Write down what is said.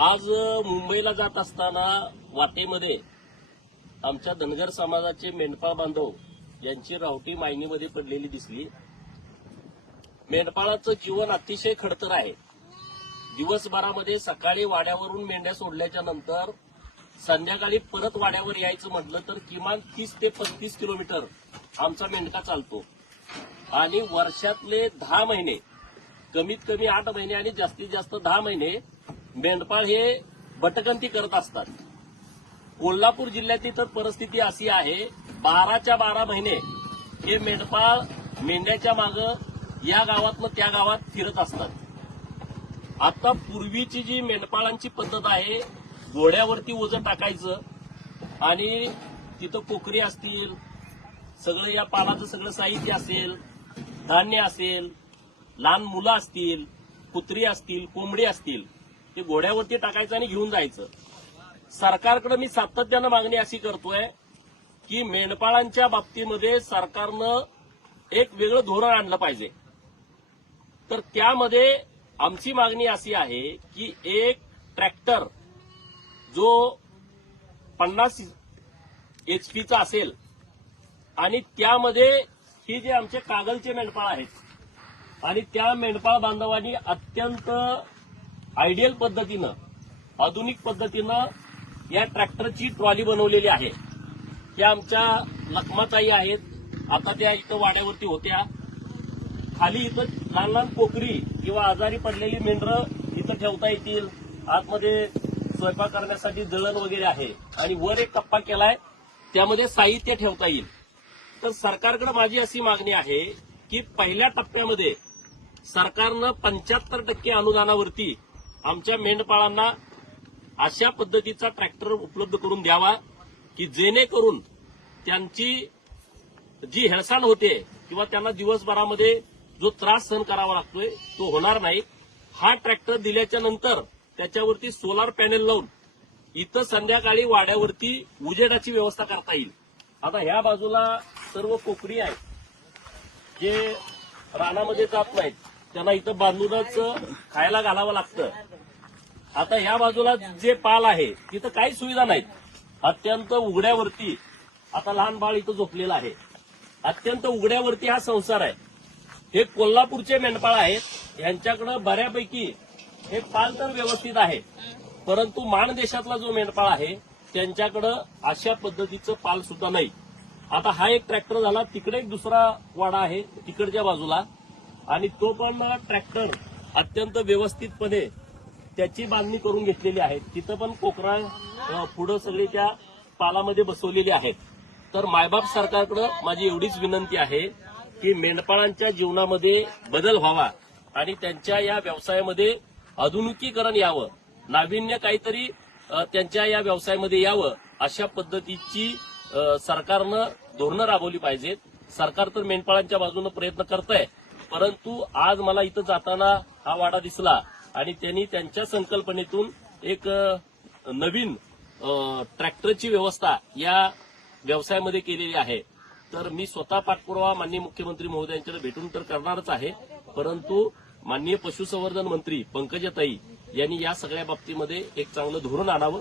आज मुंबईला जात असताना वाटेमध्ये आमच्या धनगर समाजाचे मेंढपाळ बांधव यांची रावटी मायनीमध्ये पडलेली दिसली. मेंढपाळाचं जीवन अतिशय खडतर आहे. दिवसभरामध्ये सकाळी वाड्यावरून मेंढ्या सोडल्याच्या नंतर संध्याकाळी परत वाड्यावर यायचं म्हटलं तर किमान तीस ते पस्तीस किलोमीटर आमचा मेंढका चालतो. आणि वर्षातले दहा महिने कमीत कमी आठ महिने आणि जास्तीत जास्त दहा महिने मेंढपाळ हे भटकंती करत असतात. कोल्हापूर जिल्ह्यातली तर परिस्थिती अशी आहे बाराच्या बारा महिने हे मेंढपाळ मेंढ्याच्या माग या गावातनं त्या गावात फिरत असतात. आता पूर्वीची जी मेंढपाळांची पद्धत आहे घोड्यावरती ओझं टाकायचं आणि तिथं कोकरी असतील सगळं या पालाचं सगळं साहित्य असेल धान्य असेल लहान मुलं असतील कुत्री असतील कोंबडी असतील ते घोड्यावरती टाकायचं आणि घेऊन जायचं. सरकारकडे मी सातत्यानं मागणी अशी करतोय की मेंढपाळांच्या बाबतीमध्ये सरकारनं एक वेगळं धोरण आणलं पाहिजे. तर त्यामध्ये आमची मागणी अशी आहे की एक ट्रॅक्टर जो पन्नास एच पीचा असेल आणि त्यामध्ये ही जे आमचे कागलचे मेंढपाळ आहेत आणि त्या मेंढपाळ बांधवांनी अत्यंत आयडियल पद्धतीनं आधुनिक पद्धतीनं या ट्रॅक्टरची ट्रॉली बनवलेली आहे. त्या आमच्या लखमाताई आहेत. आता त्या इथं वाड्यावरती होत्या. खाली इथं लहान लहान कोकरी किंवा आजारी पडलेली मेंढरं इथं ठेवता येतील. आतमध्ये स्वयंपाक करण्यासाठी जळण वगैरे आहे. आणि वर एक टप्पा केलाय. त्यामध्ये साहित्य ठेवता येईल. तर सरकारकडे माझी अशी मागणी आहे की पहिल्या टप्प्यामध्ये सरकारनं पंच्याहत्तर टक्के अनुदानावरती आमच्या मेंढपाळांना अशा पद्धतीचा ट्रॅक्टर उपलब्ध करून द्यावा की जेणेकरून त्यांची जी हेळसांड होते किंवा त्यांना दिवसभरामध्ये जो त्रास सहन करावा लागतोय तो होणार नाही. हा ट्रॅक्टर दिल्याच्या नंतर त्याच्यावरती सोलार पॅनेल लावून इथं संध्याकाळी वाड्यावरती उजेडाची व्यवस्था करता येईल. आता ह्या बाजूला सर्व कोकरी आहेत जे रानामध्ये जात नाहीत त्यांना इथं बांधूनच खायला घालावं लागतं. आता ह्या बाजूला जे पाल आहे तिथं काही सुविधा नाहीत. अत्यंत उघड्यावरती आता लहान बाळ इथं झोपलेलं आहे. अत्यंत उघड्यावरती हा संसार आहे. हे कोल्हापूरचे मेंढपाळ आहेत. यांच्याकडे बऱ्यापैकी हे पाल तर व्यवस्थित आहे. परंतु मानदेशातला जो मेंढपाळ आहे त्यांच्याकडं अशा पद्धतीचं पाल सुद्धा नाही. आता हा एक ट्रॅक्टर झाला तिकडे एक दुसरा वाडा आहे तिकडच्या बाजूला. आणि तो पण ट्रॅक्टर अत्यंत व्यवस्थितपणे त्याची बांधणी करून घेतलेली आहे तिथं पण कोकरा पुढं सगळे त्या पालामध्ये बसवलेली आहेत. तर मायबाप सरकारकडे माझी एवढीच विनंती आहे की मेंढपाळांच्या जीवनामध्ये बदल व्हावा आणि त्यांच्या या व्यवसायामध्ये आधुनिकीकरण यावं. नाविन्य काहीतरी त्यांच्या या व्यवसायामध्ये यावं अशा पद्धतीची सरकारनं धोरणं राबवली पाहिजेत. सरकार तर मेंढपाळांच्या बाजूनं प्रयत्न करत आहे परंतु आज मला इथं जाताना हा वाडा दिसला. आणि त्यांनी त्यांच्या संकल्पनेतून एक नवीन ट्रॅक्टरची व्यवस्था या व्यवसायामध्ये केलेली आहे. तर मी स्वतः पाठपुरावा माननीय मुख्यमंत्री महोदयांच्याकडे भेटून तर करणारच आहे. परंतु माननीय पशुसंवर्धन मंत्री पंकजाताई यांनी या सगळ्या बाबतीमध्ये एक चांगलं धोरण आणावं.